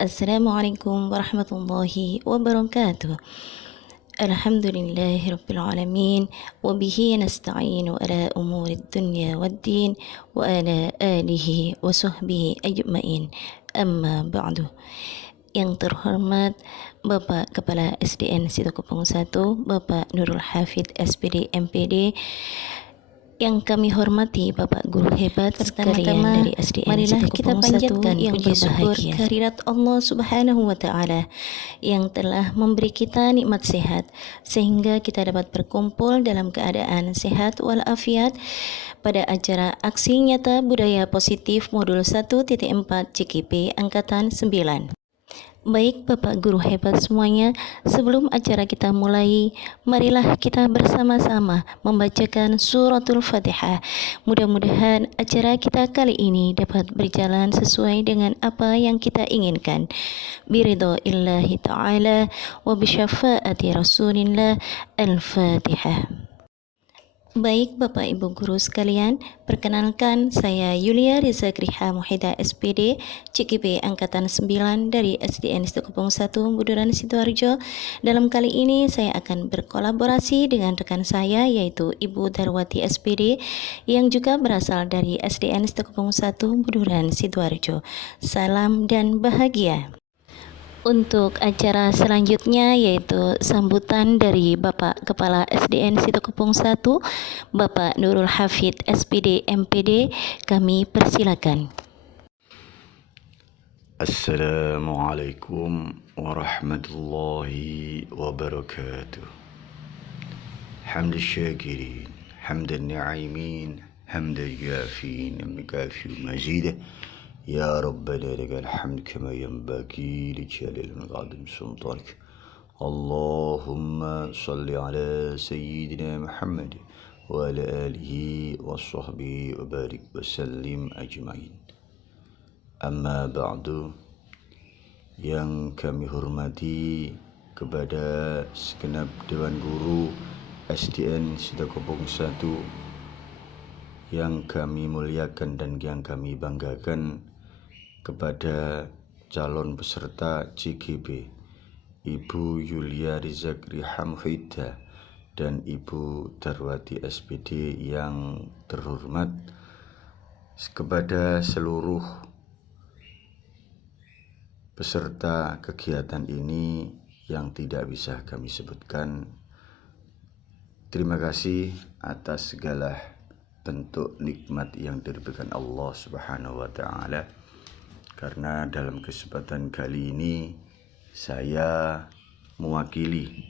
Assalamualaikum warahmatullahi wabarakatuh. Alhamdulillahi rabbil alamin wa bihi nasta'inu ala umuri dunya waddin wa ala alihi wa sahbihi ajma'in. Amma ba'du. Yang terhormat Bapak Kepala SDN Situkupang 1, Bapak Nurul Hafid SPD MPD, yang kami hormati Bapak Guru hebat sekalian dari SDN marilah kita panjatkan yang puji syukur kehadirat Allah Subhanahu wa Ta'ala yang telah memberi kita nikmat sehat sehingga kita dapat berkumpul dalam keadaan sehat walafiat pada acara Aksi Nyata Budaya Positif Modul 1.4 CKP Angkatan 9. Baik Bapak Guru hebat semuanya, sebelum acara kita mulai, marilah kita bersama-sama membacakan suratul Fatihah. Mudah-mudahan acara kita kali ini dapat berjalan sesuai dengan apa yang kita inginkan. Biridha'illahi ta'ala wa bisyafaati Rasulillah. Al-Fatihah. Baik Bapak Ibu Guru sekalian, perkenalkan saya Yulia Riza Griha Muhida SPD CKP Angkatan 9 dari SDN Situkupang 1 Buduran Sidoarjo. Dalam kali ini saya akan berkolaborasi dengan rekan saya yaitu Ibu Darwati SPD yang juga berasal dari SDN Situkupang 1 Buduran Sidoarjo. Salam dan bahagia. Untuk acara selanjutnya yaitu sambutan dari Bapak Kepala SDN Situkupang 1, Bapak Nurul Hafid SPD MPD, kami persilakan. Assalamualaikum warahmatullahi wabarakatuh. Hamd syakirin, hamdan na'imin, hamdan yafin, mikafi mazidah. Ya Rabbana lakal hamd kama yanbaghi li jalali al-'azim sultanik. Allahumma salli ala sayyidina Muhammad wa ala alihi wa sahbihi wa barik wa sallim ajma'in. Amma ba'du. Yang kami hormati kepada segenap Dewan Guru SDN Situkupang 1, yang kami muliakan dan yang kami banggakan kepada calon peserta CGP Ibu Yulia Riza Griha Muhida dan Ibu Darwati SPD yang terhormat, kepada seluruh peserta kegiatan ini yang tidak bisa kami sebutkan, terima kasih atas segala bentuk nikmat yang diberikan Allah Subhanahu wa Ta'ala. Karena dalam kesempatan kali ini saya mewakili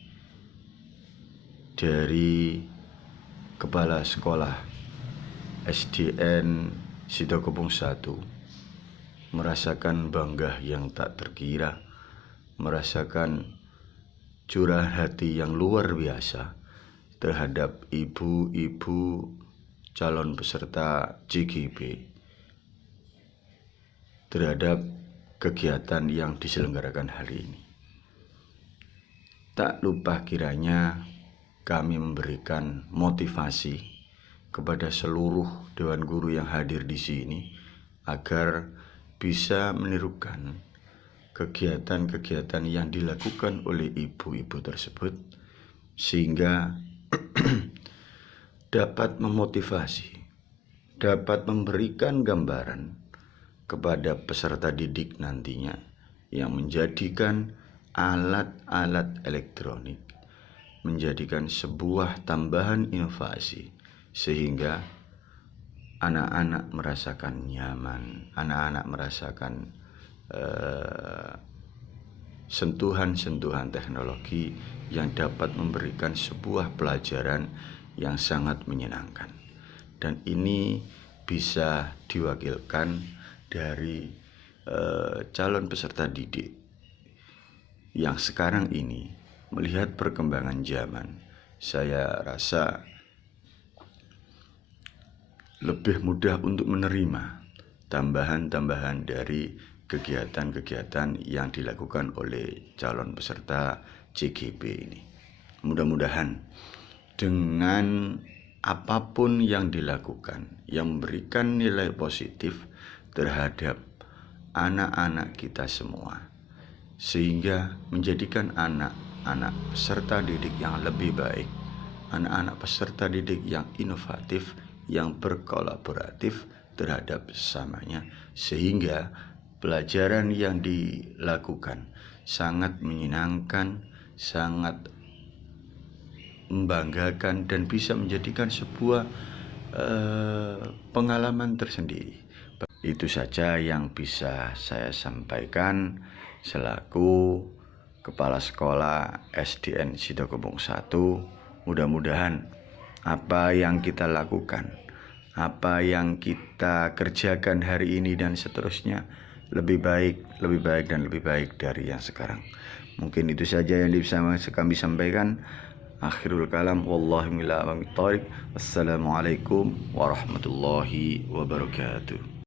dari Kepala Sekolah SDN Situkupang 1 merasakan bangga yang tak terkira, merasakan curahan hati yang luar biasa terhadap ibu-ibu calon peserta CGP terhadap kegiatan yang diselenggarakan hari ini. Tak lupa kiranya kami memberikan motivasi kepada seluruh Dewan Guru yang hadir di sini agar bisa menirukan kegiatan-kegiatan yang dilakukan oleh ibu-ibu tersebut, sehingga dapat memotivasi, dapat memberikan gambaran kepada peserta didik nantinya yang menjadikan alat-alat elektronik menjadikan sebuah tambahan inovasi, sehingga anak-anak merasakan nyaman, anak-anak merasakan sentuhan-sentuhan teknologi yang dapat memberikan sebuah pelajaran yang sangat menyenangkan. Dan ini bisa diwakilkan dari calon peserta didik yang sekarang ini melihat perkembangan zaman. Saya rasa lebih mudah untuk menerima tambahan-tambahan dari kegiatan-kegiatan yang dilakukan oleh calon peserta CGP ini. Mudah-mudahan dengan apapun yang dilakukan yang memberikan nilai positif terhadap anak-anak kita semua, sehingga menjadikan anak-anak peserta didik yang lebih baik, anak-anak peserta didik yang inovatif, yang berkolaboratif terhadap sesamanya, sehingga pelajaran yang dilakukan sangat menyenangkan, sangat membanggakan, dan bisa menjadikan sebuah pengalaman tersendiri. Itu saja yang bisa saya sampaikan selaku Kepala Sekolah SDN Sidokebong 1. Mudah-mudahan apa yang kita lakukan, apa yang kita kerjakan hari ini dan seterusnya lebih baik dan lebih baik dari yang sekarang. Mungkin itu saja yang bisa kami sampaikan. Akhirul kalam, wallahi wassalamualaikum warahmatullahi wabarakatuh.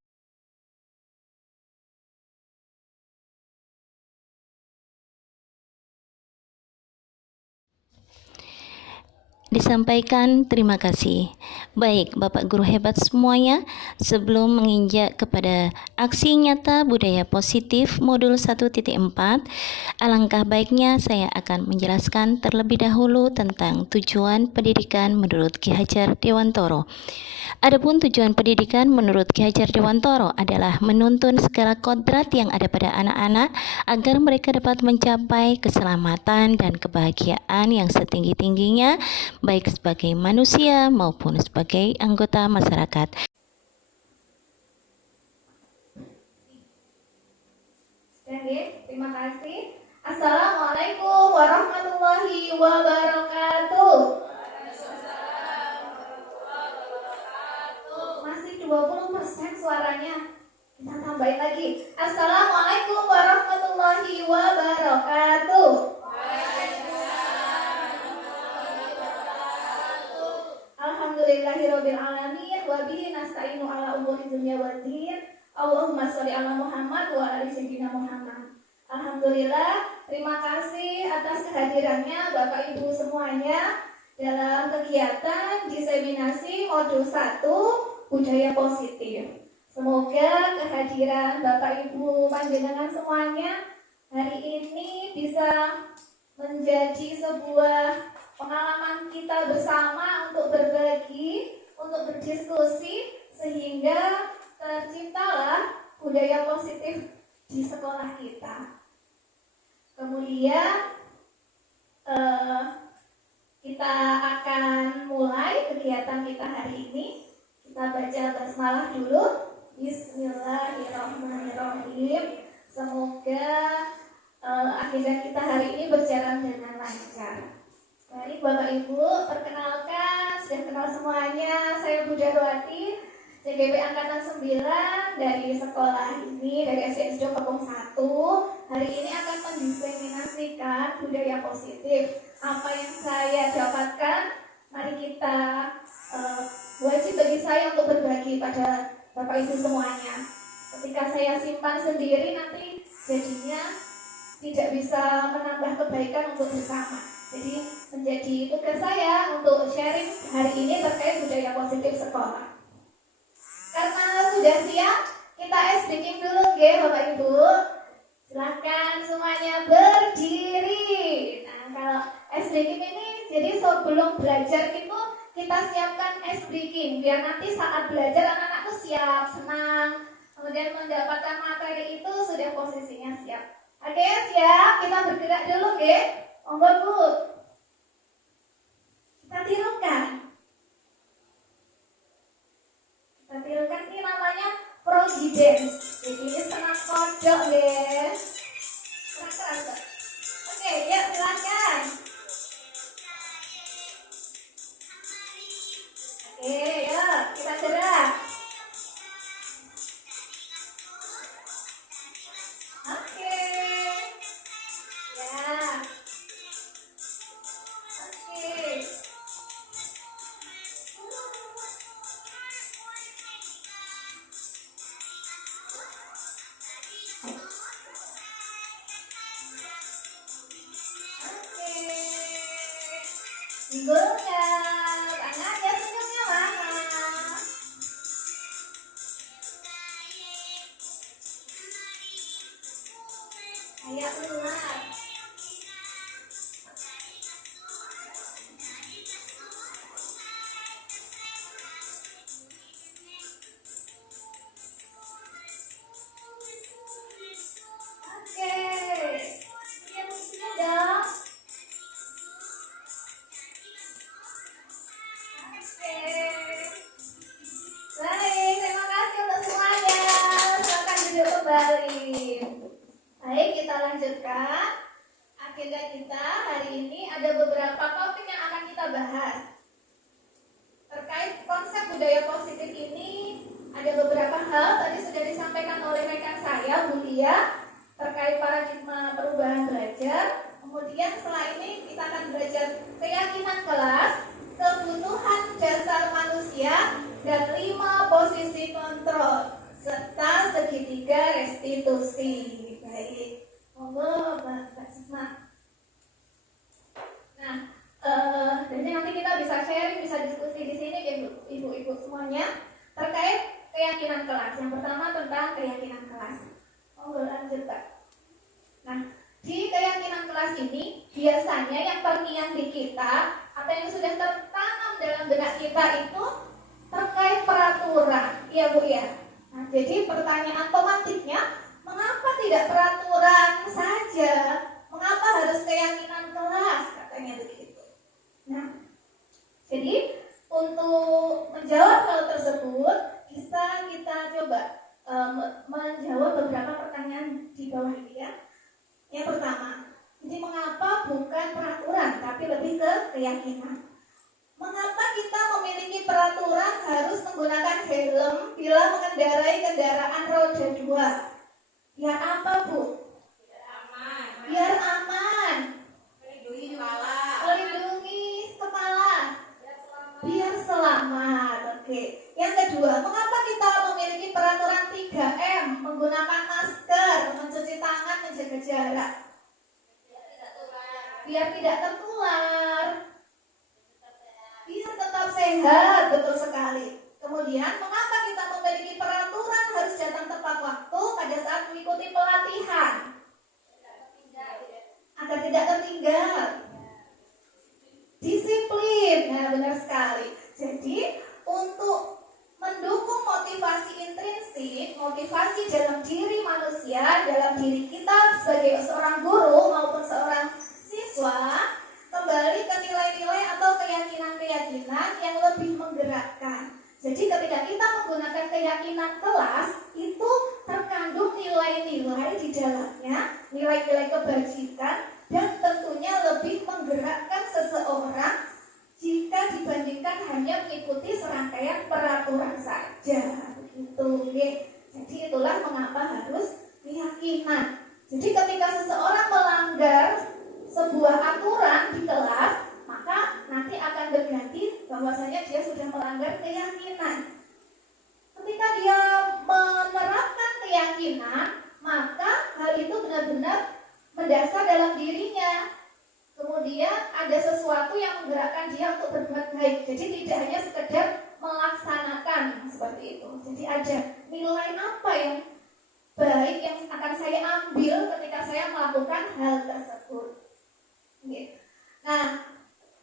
Disampaikan terima kasih. Baik, Bapak Guru hebat semuanya, sebelum menginjak kepada aksi nyata budaya positif modul 1.4, alangkah baiknya saya akan menjelaskan terlebih dahulu tentang tujuan pendidikan menurut Ki Hajar Dewantoro. Adapun tujuan pendidikan menurut Ki Hajar Dewantoro adalah menuntun segala kodrat yang ada pada anak-anak agar mereka dapat mencapai keselamatan dan kebahagiaan yang setinggi-tingginya, baik sebagai manusia maupun sebagai anggota masyarakat. Terima kasih. Assalamualaikum warahmatullahi wabarakatuh. Masih 20% suaranya. Kita tambahin lagi. Assalamualaikum warahmatullahi wabarakatuh. Alhamdulillahirabbil alamin wa bihi nasta'inu ala umuri dunya waddin. Allahumma sholli ala Muhammad wa ala sayyidina Muhammad. Alhamdulillah, terima kasih atas kehadirannya Bapak Ibu semuanya dalam kegiatan diseminasi modul 1 budaya positif. Semoga kehadiran Bapak Ibu panjenengan semuanya hari ini bisa menjadi sebuah pengalaman kita bersama untuk berbagi, untuk berdiskusi, sehingga terciptalah budaya positif di sekolah kita. Kemudian kita akan mulai kegiatan kita hari ini. Kita baca basmalah dulu. Bismillahirrahmanirrahim. Semoga agenda kita hari ini berjalan dengan lancar. Baik Bapak Ibu, perkenalkan, sudah kenal semuanya, saya Bu Darwati, CGP Angkatan 9 dari sekolah ini, dari SDN Sidokebong 1. Hari ini akan mendiseminasikan budaya positif. Apa yang saya dapatkan, mari kita wajib bagi saya untuk berbagi pada Bapak Ibu semuanya. Ketika saya simpan sendiri, nanti jadinya tidak bisa menambah kebaikan untuk bersama. Jadi menjadi tugas saya untuk sharing hari ini terkait budaya positif sekolah. Karena sudah siap, kita speaking dulu Bapak Ibu. Silahkan semuanya berdiri. Nah, kalau speaking ini, jadi sebelum belajar itu kita siapkan speaking biar nanti saat belajar anak-anak tuh siap, senang, kemudian mendapatkan materi itu sudah posisinya siap. Oke, siap? Kita bergerak dulu, monggo Bu. Kita tirukan. Ini namanya froggy dance. Jadi ini setengah kodok, Keras. Oke, ya silakan. Oke, ya kita gerak. Oke. Ya. Oke. Singgulnya, tangannya senyumnya mana? Saya ulang. Oke. Lihat musiknya dong. Oke. Baik, terima kasih untuk semuanya. Silakan duduk kembali. Baik, kita lanjutkan. Agenda kita hari ini ada beberapa topik yang akan kita bahas. Terkait konsep budaya positif ini, ada beberapa hal tadi sudah disampaikan oleh rekan saya, Bu Lia, terkait paradigma perubahan belajar. Kemudian setelah ini kita akan belajar keyakinan kelas, kebutuhan dasar manusia, dan 5 posisi kontrol, serta segitiga restitusi. Baik, monggo Mbak Sukma. Nah, jadi nanti kita bisa sharing, bisa diskusi di sini ya ibu-ibu semuanya terkait keyakinan kelas. Yang pertama tentang keyakinan kelas. Monggo lanjut Kak. Nah, di keyakinan kelas ini biasanya yang terngiang di kita atau yang sudah tertanam dalam benak kita itu terkait peraturan, iya Bu ya. Nah, jadi pertanyaan otomatiknya, mengapa tidak peraturan saja? Mengapa harus keyakinan kelas? Katanya begitu. Nah, jadi untuk menjawab hal tersebut, bisa kita coba menjawab beberapa pertanyaan di bawah ini ya. Yang pertama, jadi mengapa bukan peraturan tapi lebih ke keyakinan? Mengapa kita memiliki peraturan harus menggunakan helm bila mengendarai kendaraan roda 2? Biar apa, Bu? Biar aman. Melindungi kepala. Biar selamat. Oke. Yang kedua, mengapa kita memiliki peraturan 3M, menggunakan masker, mencuci tangan, menjaga jarak? Biar tidak tertular. Biar tetap sehat, betul sekali. Kemudian, mengapa kita memiliki peraturan harus datang tepat waktu pada saat mengikuti pelatihan? Agar tidak tertinggal. Disiplin, nah benar sekali. Jadi, untuk mendukung motivasi intrinsik, motivasi dalam diri manusia, dalam diri kita sebagai seorang guru maupun seorang siswa, kembali ke nilai-nilai atau keyakinan-keyakinan yang lebih menggerakkan. Jadi ketika kita menggunakan keyakinan kelas, itu terkandung nilai-nilai di dalamnya, nilai-nilai kebajikan, dan tentunya lebih menggerakkan seseorang jika dibandingkan hanya mengikuti serangkaian peraturan saja. Begitu, ya. Jadi itulah mengapa harus keyakinan. Jadi ketika seseorang melanggar sebuah aturan di kelas, maka nanti akan berganti bahwasanya dia sudah melanggar keyakinan. Ketika dia menerapkan keyakinan, maka hal itu benar-benar mendasar dalam dirinya. Kemudian ada sesuatu yang menggerakkan dia untuk berbuat baik. Jadi tidak hanya sekedar melaksanakan seperti itu. Jadi ada nilai apa yang baik yang akan saya ambil ketika saya melakukan hal tersebut. Nah,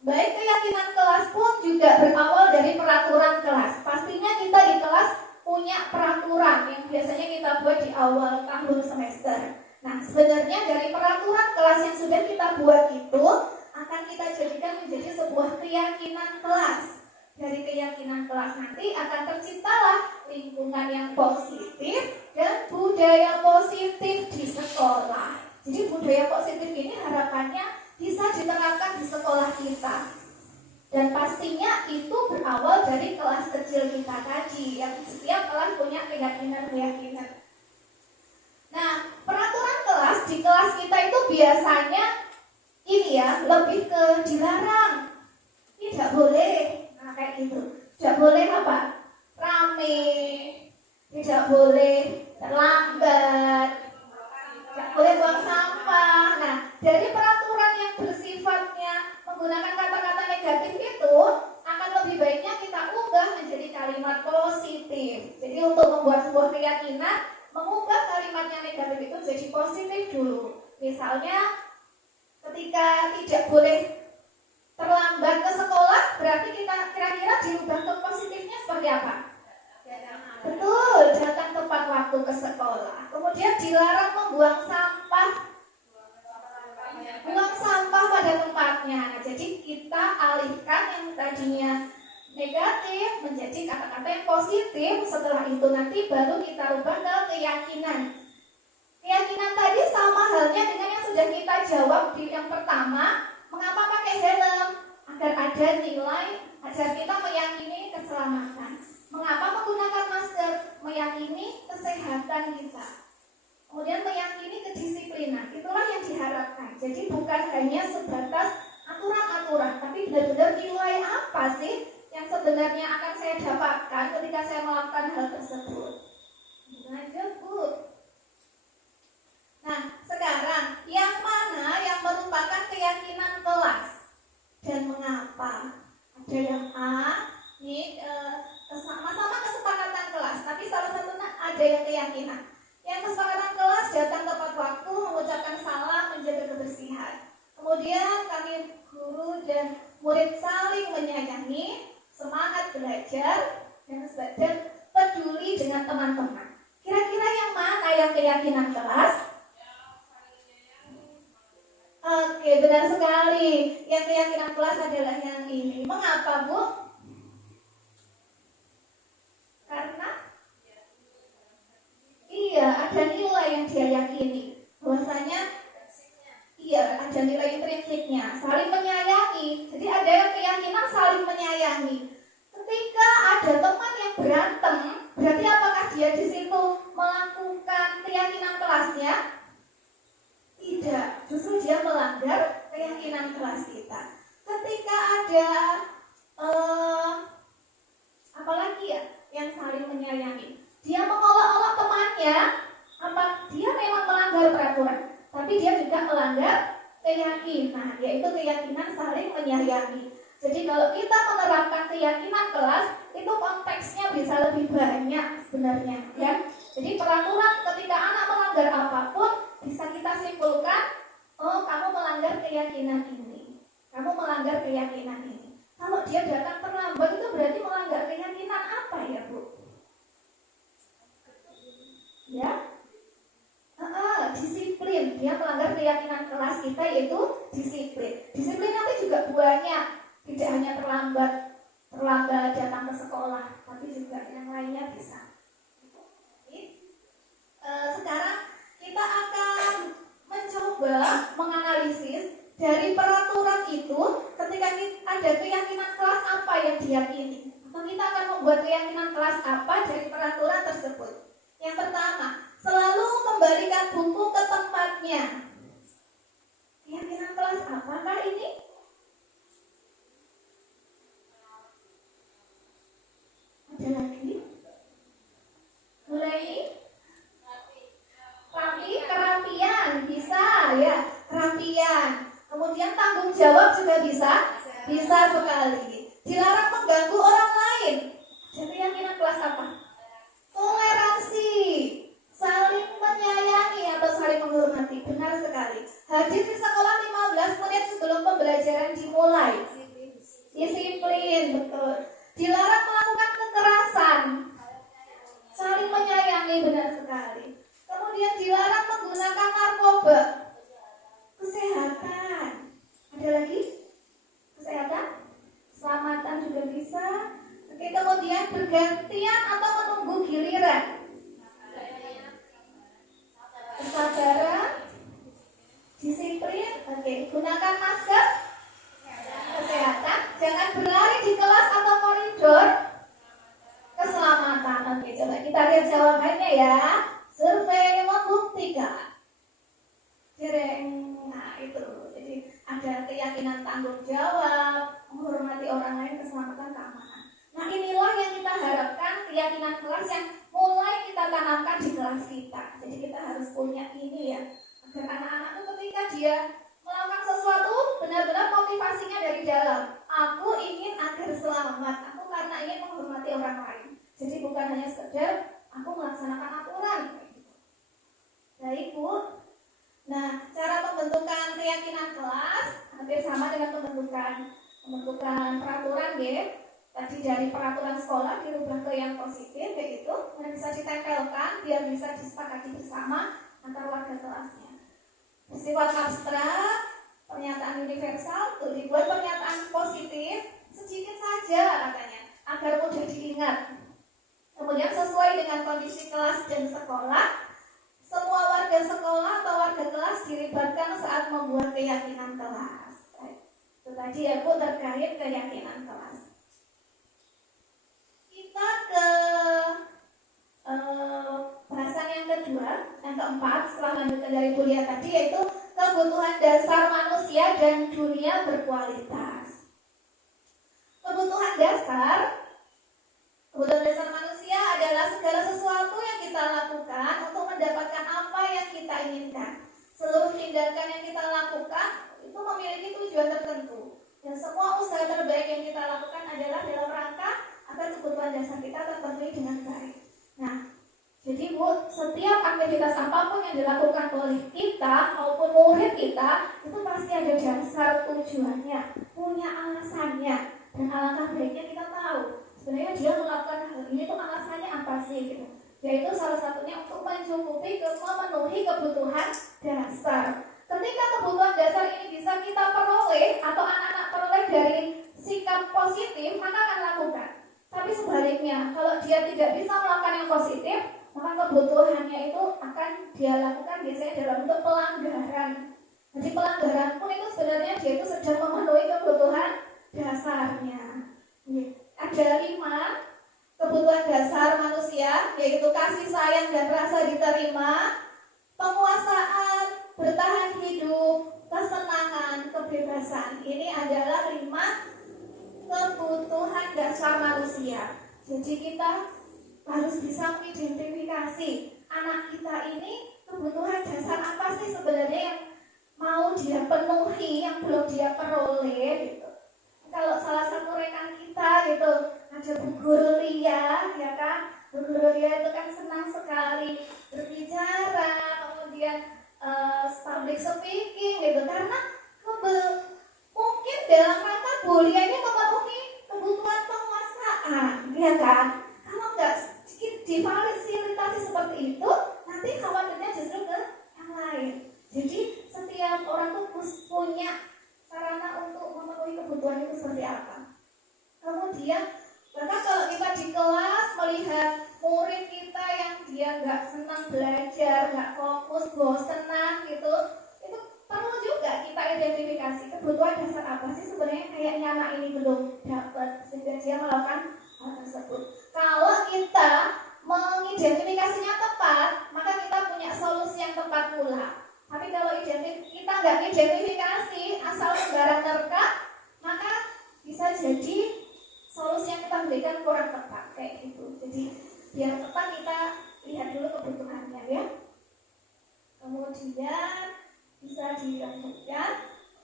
baik keyakinan kelas pun juga berawal dari peraturan kelas. Pastinya kita di kelas punya peraturan yang biasanya kita buat di awal tahun semester. Nah, sebenarnya dari peraturan kelas yang sudah kita buat itu akan kita jadikan menjadi sebuah keyakinan kelas. Dari keyakinan kelas nanti akan terciptalah lingkungan yang positif dan budaya positif di sekolah. Jadi budaya positif ini harapannya bisa diterapkan di sekolah kita. Dan pastinya itu berawal dari kelas kecil kita tadi, yang setiap kelas punya keyakinan-keyakinan. Nah, peraturan kelas di kelas kita itu biasanya ini ya, lebih ke dilarang. Tidak boleh, nah kayak gitu. Tidak boleh apa? Rame. Tidak boleh terlambat. Tidak boleh buang sampah. Nah, dari peraturan yang bersifatnya menggunakan kata-kata negatif itu akan lebih baiknya kita ubah menjadi kalimat positif. Jadi untuk membuat sebuah keyakinan, mengubah kalimatnya negatif itu jadi positif dulu. Misalnya ketika tidak boleh terlambat ke sekolah, berarti kita kira-kira dirubah ke positifnya seperti apa? Betul, datang tepat waktu ke sekolah. Kemudian dilarang membuang sampah, buang sampah pada tempatnya. Nah, jadi kita alihkan yang tadinya negatif menjadi kata-kata yang positif. Setelah itu nanti baru kita rubah ke keyakinan. Keyakinan tadi sama halnya dengan yang sudah kita jawab di yang pertama. Mengapa pakai helm? Agar ada nilai, agar kita meyakini keselamatan. Mengapa menggunakan masker? Meyakini kesehatan kita. Kemudian meyakini kedisiplinan. Itulah yang diharapkan. Jadi bukan hanya sebatas aturan-aturan, tapi benar-benar nilai apa sih yang sebenarnya akan saya dapatkan ketika saya melakukan hal tersebut. Lanjut, Bu. Nah, sekarang yang mana yang merupakan keyakinan kelas dan mengapa? Ada yang A, ini sama-sama kesepakatan kelas, tapi salah satunya ada yang keyakinan. Yang kesepakatan kelas datang tepat waktu, mengucapkan salam, menjaga kebersihan. Kemudian kami guru dan murid saling menyayangi, semangat belajar, dan peduli dengan teman-teman. Kira-kira yang mana yang keyakinan kelas? Oke, benar sekali. Yang keyakinan kelas adalah yang ini. Mengapa, Bu? Karena iya, ada nilai yang dia yakini. Bahwasanya iya, ada nilai intrinsiknya. Saling menyayangi. Jadi ada yang keyakinan saling menyayangi. Ketika ada teman yang berantem, berarti apakah dia di situ melakukan keyakinan kelasnya? Tidak, justru dia melanggar keyakinan kelas kita. Ketika ada apalagi ya yang saling menyayangi, dia mengolok-olok temannya, apa dia memang melanggar peraturan, tapi dia juga melanggar keyakinan, yaitu keyakinan saling menyayangi. Jadi kalau kita menerapkan keyakinan kelas, itu konteksnya bisa lebih banyak sebenarnya, ya. Jadi peraturan ketika anak melanggar apapun bisa kita simpulkan, oh kamu melanggar keyakinan ini, kamu melanggar keyakinan ini. Kalau dia datang terlambat itu berarti melanggar keyakinan apa ya, Bu? Ya, disiplin. Dia melanggar keyakinan kelas kita yaitu disiplin. Disiplin nanti juga banyak, tidak hanya terlambat datang ke sekolah, tapi juga yang lainnya bisa. Sekarang kita akan mencoba menganalisis dari peraturan itu. Ketika ada keyakinan kelas apa yang diyakini, atau kita akan membuat keyakinan kelas apa dari peraturan tersebut. Yang pertama, selalu kembalikan buku ke tempatnya. Keyakinan kelas apakah ini? Ada lagi? Mulai rapi, kerapian, bisa ya, kerapian. Kemudian tanggung jawab juga bisa sekali. Dilarang mengganggu orang lain. Jadi keyakinan kelas apa? Toleransi, saling menyayangi atau saling menghormati. Benar sekali. Hadir di sekolah 15 menit sebelum pembelajaran dimulai. Disiplin, betul. Dilarang melakukan kekerasan, saling menyayangi, benar sekali. Kemudian dilarang menggunakan narkoba. Kesehatan. Ada lagi? Kesehatan? Selamatan juga bisa. Oke, kemudian bergantian atau menunggu giliran. Kesabaran. Disiplin. Oke, gunakan masker. Kesehatan. Jangan berlari di kelas atau koridor. Keselamatan. Oke, coba kita lihat jawabannya ya. Survei membuktikan. Nah itu, jadi ada keyakinan tanggung jawab, menghormati orang lain, keselamatan, keamanan. Nah inilah yang kita harapkan, keyakinan kelas yang mulai kita tanamkan di kelas kita. Jadi kita harus punya ini ya, agar anak-anak itu ketika dia melakukan sesuatu benar-benar motivasinya dari dalam. Aku ingin agar selamat, aku karena ingin menghormati orang lain. Jadi bukan hanya sekedar aku melaksanakan aturan. Baik, Bu. Nah, cara pembentukan peraturan ya. Tadi dari peraturan sekolah dirubah ke yang positif kayak gitu, dan bisa ditempelkan biar bisa disepakati bersama antar warga kelasnya. Bersifat abstrak, pernyataan universal tuh dibuat pernyataan positif sedikit saja katanya agar mudah diingat. Kemudian sesuai dengan kondisi kelas dan sekolah, semua warga sekolah atau warga kelas dilibatkan saat membuat keyakinan kelas. Itu tadi ya Bu, terkait keyakinan kelas. Kita ke bahasan yang kedua, yang keempat setelah lanjutkan dari kuliah tadi, yaitu kebutuhan dasar manusia dan dunia berkualitas. Kebutuhan dasar manusia adalah segala sesuatu yang kita lakukan untuk mendapatkan apa yang kita inginkan. Seluruh tindakan yang kita lakukan itu memiliki tujuan tertentu, dan semua usaha terbaik yang kita lakukan adalah dalam rangka agar kebutuhan dasar kita terpenuhi dengan baik. Nah, jadi Bu, setiap aktivitas apapun yang dilakukan oleh kita maupun murid kita itu pasti ada dasar tujuannya, punya alasannya, dan alangkah baiknya kita tahu sebenarnya dia melakukan hal ini tuh alasannya apa sih gitu. Yaitu salah satunya untuk memenuhi kebutuhan dasar. Ketika kebutuhan dasar ini bisa kita peroleh atau anak-anak peroleh dari sikap positif, maka akan lakukan. Tapi sebaliknya, kalau dia tidak bisa melakukan yang positif, maka kebutuhannya itu akan dia lakukan biasanya dalam bentuk pelanggaran. Jadi pelanggaran pun itu sebenarnya dia itu sedang memenuhi kebutuhan dasarnya. Ada 5 kebutuhan dasar manusia, yaitu kasih sayang dan rasa diterima, penguasaan, bertahan hidup, kesenangan, kebebasan. Ini adalah 5 kebutuhan dasar manusia. Jadi kita harus bisa mengidentifikasi anak kita ini kebutuhan dasar apa sih sebenarnya yang mau dia penuhi, yang belum dia peroleh gitu. Kalau salah satu rekan kita gitu, ada Bu Guru Lia, ya kan? Bu Guru Lia itu kan senang sekali berbicara, kemudian public speaking gitu, karena mungkin dalam rangka Bu Lia ini memenuhi kebutuhan penguasaan, ya kan? Kalau nggak difasilitasi seperti itu, nanti khawatirnya justru ke yang lain. Jadi setiap orang tuh punya sarana untuk memenuhi kebutuhan itu seperti apa. Kemudian bahkan kalau kita di kelas melihat murid kita yang dia nggak senang belajar, nggak fokus, bosenan gitu, itu perlu juga kita identifikasi kebutuhan dasar apa sih sebenarnya kayaknya anak ini belum dapat sehingga dia melakukan hal tersebut. Kalau kita mengidentifikasinya tepat, maka kita punya solusi yang tepat pula. Tapi kalau kita nggak identifikasi asal sembarang nerka, maka bisa jadi solusi yang kita berikan kurang tepat kayak gitu. Jadi biar tepat kita lihat dulu kebutuhannya ya. Kemudian bisa dilanjutkan.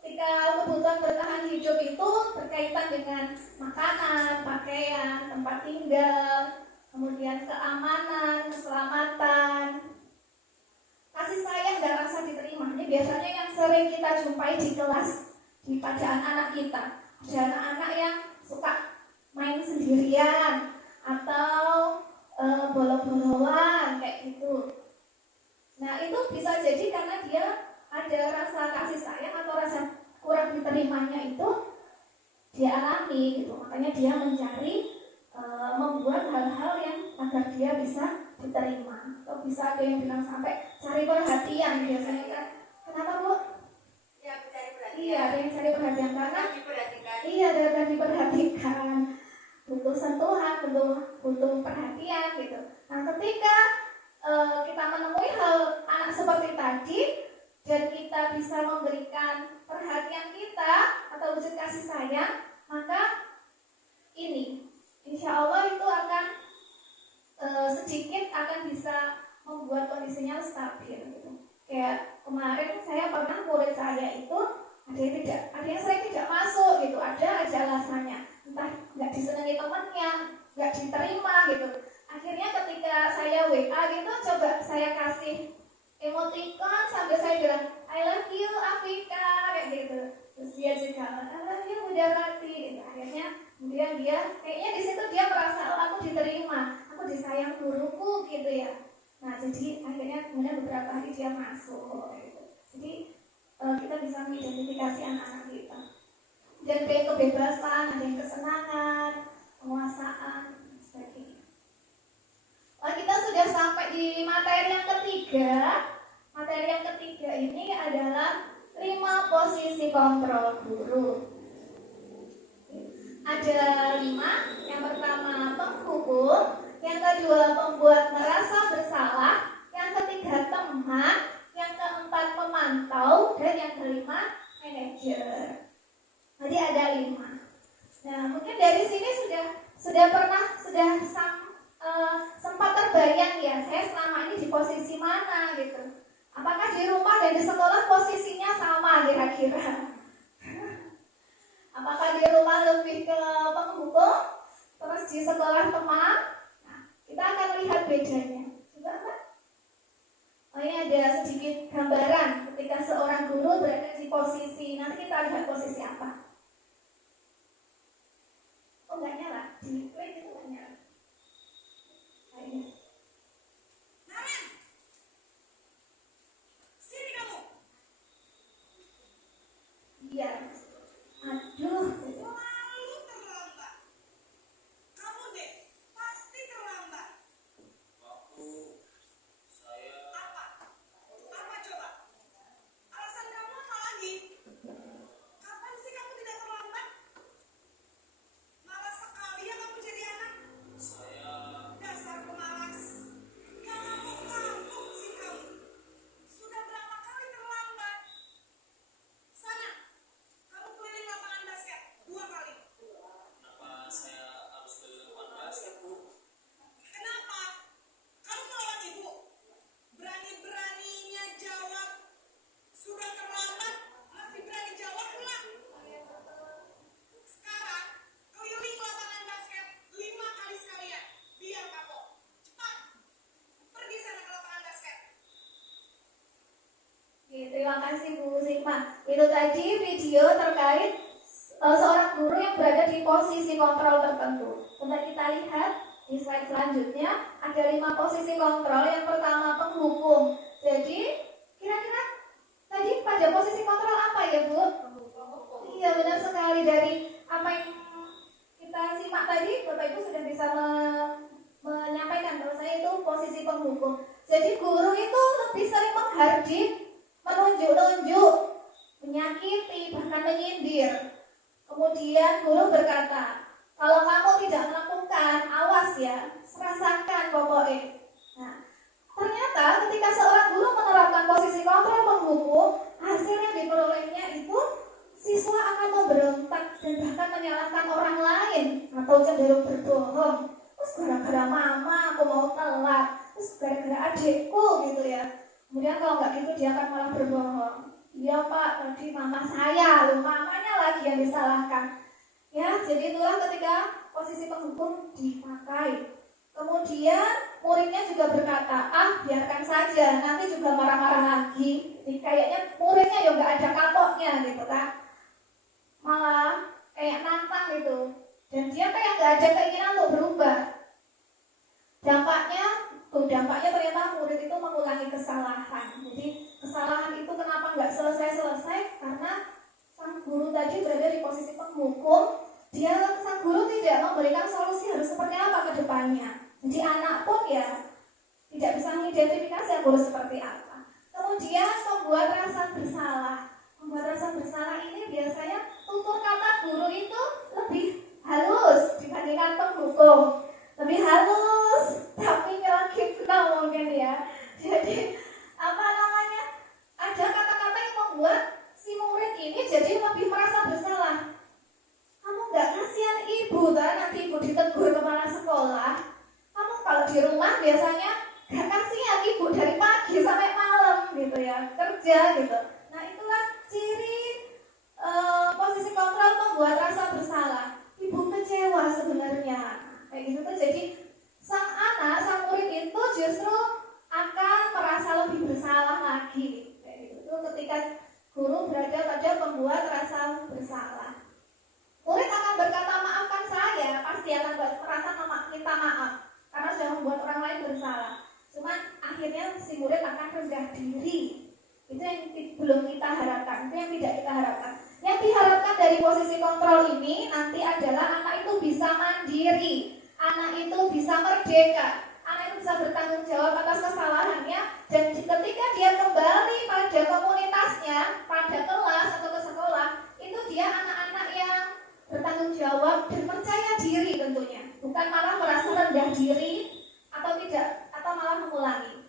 Ketika kebutuhan bertahan hidup itu berkaitan dengan makanan, pakaian, tempat tinggal, kemudian keamanan, keselamatan, kasih sayang dan rasa diterima. Ini biasanya yang sering kita jumpai di kelas pada anak-anak kita. Ada anak-anak yang suka main sendirian atau bolong-bolongan kayak gitu. Nah itu bisa jadi karena dia ada rasa kasih sayang atau rasa kurang diterimanya itu dia alami gitu. Makanya dia mencari membuat hal-hal yang agar dia bisa diterima. Atau bisa ada yang bilang sampai cari perhatian biasanya kan. Kenapa Bu? Ya, cari perhatian. Iya, ada yang cari perhatian karena diperhatikan. iya, ada diperhatikan. Butuh sentuhan, butuh perhatian gitu. Nah, ketika kita menemui hal anak seperti tadi dan kita bisa memberikan perhatian kita atau wujud kasih sayang, maka ini insya Allah itu akan sedikit akan bisa membuat kondisinya stabil gitu. Kayak kemarin saya pernah murid saya itu ada yang sering tidak masuk gitu, ada aja alasannya, entah nggak disenangi temannya, nggak diterima gitu. Akhirnya ketika saya WA gitu, coba saya kasih emoticon sambil saya bilang I love you Afika kayak gitu. Terus dia juga I love you mendapati. Akhirnya kemudian dia kayaknya di situ dia merasa oh, aku diterima, aku disayang guruku gitu ya. Nah jadi akhirnya kemudian beberapa hari dia masuk gitu. Jadi kita bisa mengidentifikasi anak-anak kita. Dan ada yang kebebasan, ada yang kesenangan, penguasaan, dan sebagainya. Kita sudah sampai di materi yang ketiga. Materi yang ketiga ini adalah 5 posisi kontrol guru. Ada 5. Yang pertama penghukum, yang kedua pembuat merasa bersalah, yang ketiga teman, yang keempat pemantau, dan yang kelima manajer. Jadi ada 5. Nah mungkin dari sini sudah sempat terbayang ya saya selama ini di posisi mana gitu. Apakah di rumah dan di sekolah posisinya sama kira-kira? Apakah di rumah lebih ke penghukum, terus di sekolah teman? Nah, kita akan lihat bedanya. Coba Mbak. Ini ada sedikit gambaran ketika seorang guru berada di posisi. Nanti kita lihat posisi apa. Oh nggak nyala, di klik itu nggak nyala. Ayo. Iya. Aduh. Selalu terlambat. Kamu deh, pasti terlambat. Saya. Apa? Apa coba? Alasan kamu apa lagi? Kapan sih kamu tidak terlambat? Malas sekali ya kamu jadi anak. Saya. Dasar pemalas. Kamu sih kamu. Sudah berapa kali terlambat? Sana. Kamu keliling lapangan basket 2 kali. Kenapa saya harus keliling lapangan basket, Bu? Kenapa? Kamu melawan ibu. Berani-beraninya jawab. Sudah terlambat, masih berani jawab pula. Sekarang, keliling lapangan basket 5 kali sekalian. Biar kapok. Cepat. Pergi sana ke lapangan basket. Oke, terima kasih Bu Sigma. Itu tadi video terkait seorang guru yang berada di posisi kontrol tertentu. Coba kita lihat di slide selanjutnya ada 5 posisi kontrol. Yang pertama penghukum. Jadi kira-kira tadi pada posisi kontrol apa ya Bu? Iya benar sekali, dari apa yang kita simak tadi Bapak Ibu sudah bisa menyampaikan bahwa saya itu posisi penghukum. Jadi guru itu lebih sering menghardik, menunjuk-nunjuk, menyakiti, bahkan menyindir. Kemudian guru berkata, kalau kamu tidak melakukan, awas ya, rasakan pokoknya. Nah, ternyata ketika seorang guru menerapkan posisi kontrol penghukum, hasil yang diperolehnya itu siswa akan memberontak dan bahkan menyalahkan orang lain atau cenderung berbohong. Terus gara-gara mama aku mau telat, terus gara-gara adikku gitu ya. Kemudian kalau nggak gitu dia akan malah berbohong. Iya Pak, tadi mama saya, loh mamanya lagi yang disalahkan. Ya, jadi itulah ketika posisi penghukum dipakai. Kemudian muridnya juga berkata, biarkan saja, nanti juga marah-marah lagi. Jadi kayaknya muridnya ya nggak ada kapoknya gitu kan. Malah kayak nantang gitu. Dan dia kayak nggak ada keinginan untuk berubah. Dampaknya ternyata murid itu mengulangi kesalahan. Jadi kesalahan itu kenapa nggak selesai-selesai? Karena sang guru tadi berada di posisi penghukum. Sang guru tidak memberikan solusi harus seperti apa ke depannya. Jadi anak pun ya tidak bisa mengidentifikasi guru seperti apa. Kemudian membuat rasa bersalah. Membuat rasa bersalah ini biasanya tutur kata guru itu lebih halus dibandingkan penghukum. Lebih halus, tapi nyelakitna mungkin ya. Jadi ada kata-kata yang membuat si murid ini jadi lebih merasa bersalah. Kamu nggak kasihan ibu kan, nanti ibu ditegur kepala sekolah. Kamu kalau di rumah biasanya nggak kasihan ibu dari pagi sampai malam gitu ya, kerja gitu. Nah itulah ciri posisi kontrol membuat rasa bersalah. Ibu kecewa sebenarnya. Kayak gitu tuh, jadi sang murid itu justru akan merasa lebih bersalah lagi. Kayak gitu tuh ketika guru berada pada membuat rasa bersalah. bersalah. Cuman akhirnya si murid akan rendah diri. Itu yang belum kita harapkan, itu yang tidak kita harapkan. Yang diharapkan dari posisi kontrol ini nanti adalah anak itu bisa mandiri, anak itu bisa merdeka, anak itu bisa bertanggung jawab atas kesalahannya, dan ketika dia kembali pada komunitasnya, pada kelas atau ke sekolah, itu dia anak-anak yang bertanggung jawab dan percaya diri tentunya, bukan malah merasa rendah diri atau tidak, atau malah mengulangi.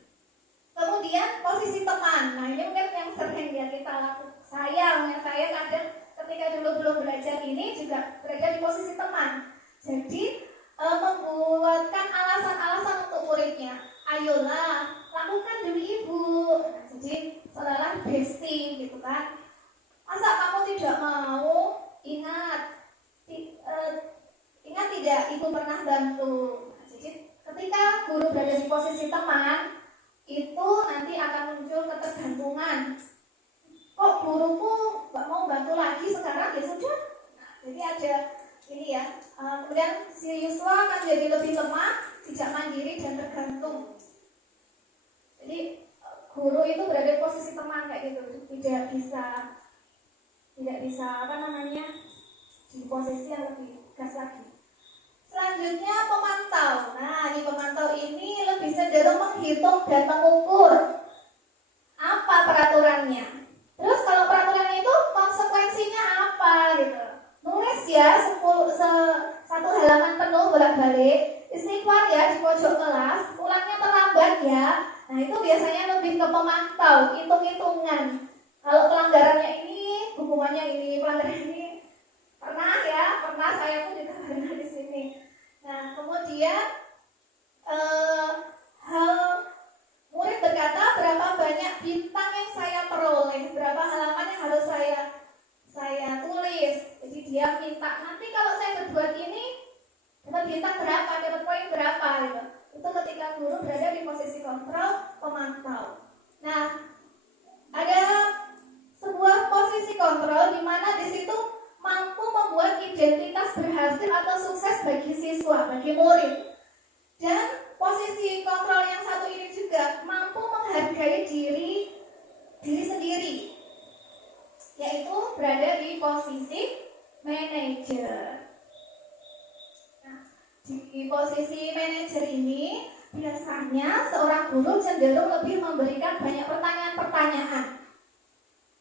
Kemudian posisi teman, nah ini mungkin yang sering ya kita lakukan. Saya kadang ketika dulu belum belajar ini juga berada di posisi teman. Jadi membuatkan alasan-alasan untuk muridnya. Ayolah, lakukan demi ibu. Nah, jadi seolah-olah bestie gitu kan. Masa kamu tidak mau? Ingat tidak, ibu pernah bantu. Nah, jadi ketika guru berada di posisi teman, itu nanti akan muncul ketergantungan. Kok guruku gak mau bantu lagi sekarang, ya sudah. Nah, jadi ada ini ya. Kemudian si Yuswa akan jadi lebih lemah, tidak mandiri dan tergantung. Jadi guru itu berada di posisi teman kayak gitu, tidak bisa di posisi yang lebih gas lagi. Selanjutnya pemantau. Nah, di pemantau ini lebih cenderung menghitung dan mengukur apa peraturannya. Terus kalau peraturannya itu konsekuensinya apa gitu. Nulis ya satu halaman penuh bolak-balik, istighfar ya di pojok kelas, pulangnya terlambat ya. Nah, itu biasanya lebih ke pemantau, hitung-hitungan. Kalau pelanggarannya ini, hukumannya ini, pelanggaran ini pernah saya pun juga pernah di sini. Nah, kemudian murid berkata berapa banyak bintang yang saya peroleh, berapa halaman yang harus saya tulis. Jadi dia minta nanti kalau saya berbuat ini dapat bintang berapa, dapat poin berapa gitu. Itu ketika guru berada di posisi kontrol, pemantau. Nah, ada sebuah posisi kontrol di mana di situ mampu membuat identitas berhasil atau sukses bagi siswa, bagi murid. Dan posisi kontrol yang satu ini juga mampu menghargai diri sendiri, yaitu berada di posisi manajer. Nah, di posisi manajer ini biasanya seorang guru cenderung lebih memberikan banyak pertanyaan-pertanyaan.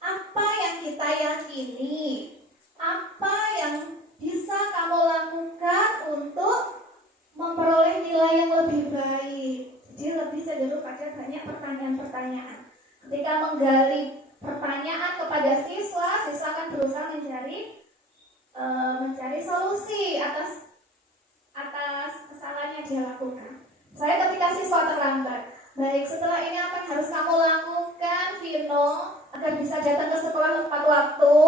Apa yang kita yakini? Apa yang bisa kamu lakukan untuk memperoleh nilai yang lebih baik? Jadi lebih cenderung pada banyak pertanyaan-pertanyaan. Ketika menggali pertanyaan kepada siswa akan berusaha mencari solusi atas kesalahan yang dia lakukan. Saya ketika siswa terlambat, baik setelah ini apa yang harus kamu lakukan, Vino, agar bisa datang ke sekolah tepat waktu?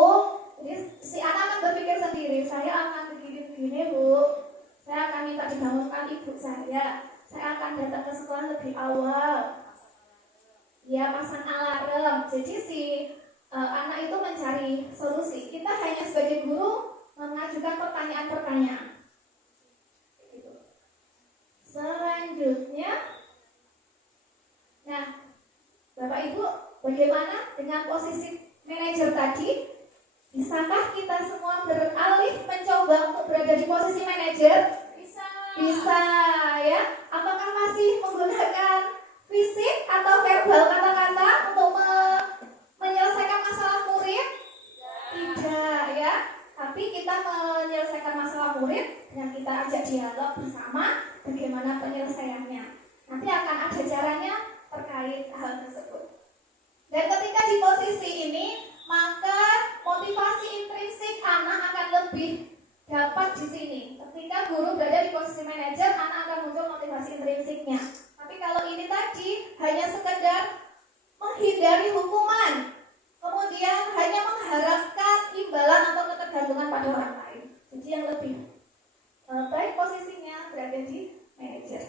Jadi si anak akan berpikir sendiri, saya akan begini Bu, saya akan minta dibangunkan ibu saya akan datang ke sekolah lebih awal. Ya, pasang alarm. Jadi si anak itu mencari solusi. Kita hanya sebagai guru mengajukan pertanyaan-pertanyaan. Selanjutnya, nah, Bapak Ibu, bagaimana dengan posisi manajer tadi? Bisakah kita semua beralih mencoba untuk berada di posisi manajer? Bisa ya. Apakah masih menggunakan fisik atau verbal kata-kata untuk menyelesaikan masalah murid? Tidak ya. Tapi kita menyelesaikan masalah murid dengan kita ajak dialog bersama bagaimana penyelesaiannya. Nanti akan ada caranya terkait hal tersebut. Dan ketika di posisi ini, maka motivasi intrinsik anak akan lebih dapat di sini. Ketika guru berada di posisi manajer, anak akan muncul motivasi intrinsiknya. Tapi kalau ini tadi hanya sekedar menghindari hukuman, kemudian hanya mengharapkan imbalan atau ketergantungan pada orang lain. Jadi yang lebih baik posisinya berada di manajer.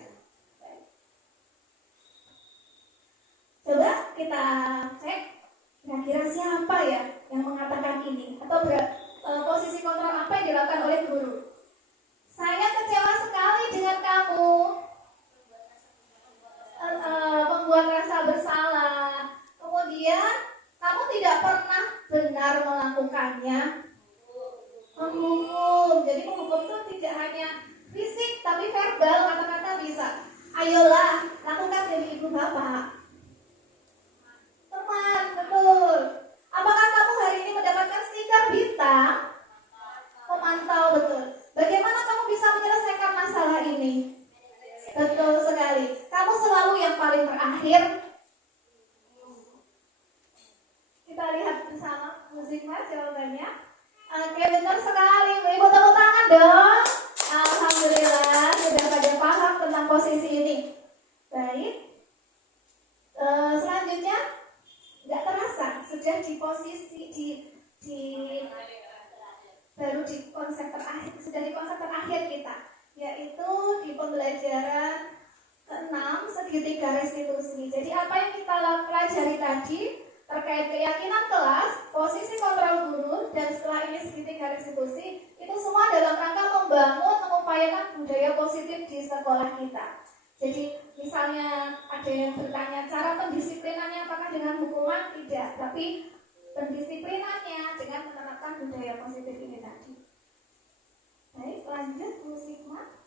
Coba kita cek kira-kira siapa ya yang mengatakan ini, atau posisi kontrol apa yang dilakukan oleh guru. Saya kecewa sekali dengan kamu. melakukannya? Menghukum. Jadi menghukum itu tidak hanya fisik tapi verbal, kata-kata bisa. Ayolah, lakukan demi ibu bapak. Teman, betul. Apakah kamu hari ini mendapatkan stiker bintang? Memantau, betul. Bagaimana kamu bisa menyelesaikan masalah ini? Betul sekali. Kamu selalu yang paling terakhir. Kita lihat bersama musik mas jawabannya. Oke, benar sekali. Ibu tepuk tangan dong. Alhamdulillah sudah pada paham tentang posisi ini. Baik. Selanjutnya nggak terasa sudah di posisi baru di konsep terakhir, sudah di konsep terakhir kita, yaitu di pembelajaran ke-6 segitiga restitusi. Jadi apa yang kita pelajari tadi terkait keyakinan kelas, posisi kontrol guru, dan setelah ini segitiga restitusi, itu semua dalam rangka membangun, mengupayakan budaya positif di sekolah kita. Jadi misalnya ada yang bertanya cara pendisiplinannya apakah dengan hukuman? Tidak, tapi pendisiplinannya dengan menerapkan budaya positif ini tadi. Baik, lanjut Bu Sigma.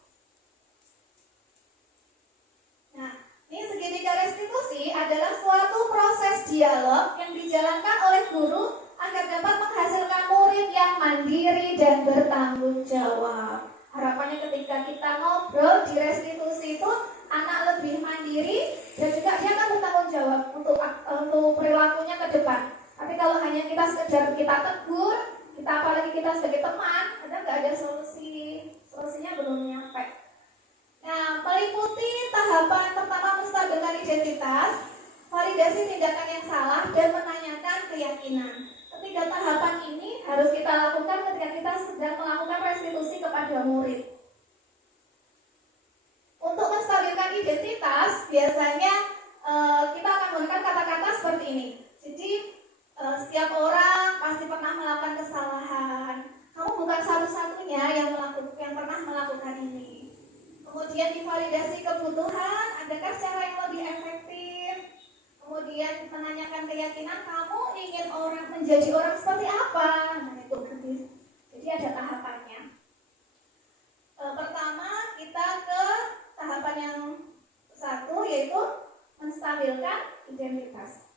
Nah, ini segitiga restitusi adalah suatu proses dialog yang dijalankan oleh guru agar dapat menghasilkan murid yang mandiri dan bertanggung jawab. Harapannya ketika kita ngobrol di restitusi itu anak lebih mandiri dan juga dia akan bertanggung jawab untuk perilakunya ke depan. Tapi kalau hanya kita sekedar kita tegur, apalagi kita sebagai teman, kadang nggak ada solusinya belum nyampe. Nah, meliputi tahapan pertama menstabilkan identitas, validasi tindakan yang salah, dan menanyakan keyakinan. Ketiga tahapan ini harus kita lakukan ketika kita sedang melakukan restitusi kepada murid. Untuk menstabilkan identitas, biasanya kita akan menggunakan kata-kata seperti ini. Jadi, setiap orang pasti pernah melakukan kesalahan. Kamu bukan satu-satunya yang pernah melakukan ini. Kemudian divalidasi kebutuhan, adakah cara yang lebih efektif? Kemudian menanyakan keyakinan, kamu ingin menjadi orang seperti apa? Nah, itu nanti. Jadi ada tahapannya. Pertama, kita ke tahapan yang satu, yaitu menstabilkan identitas.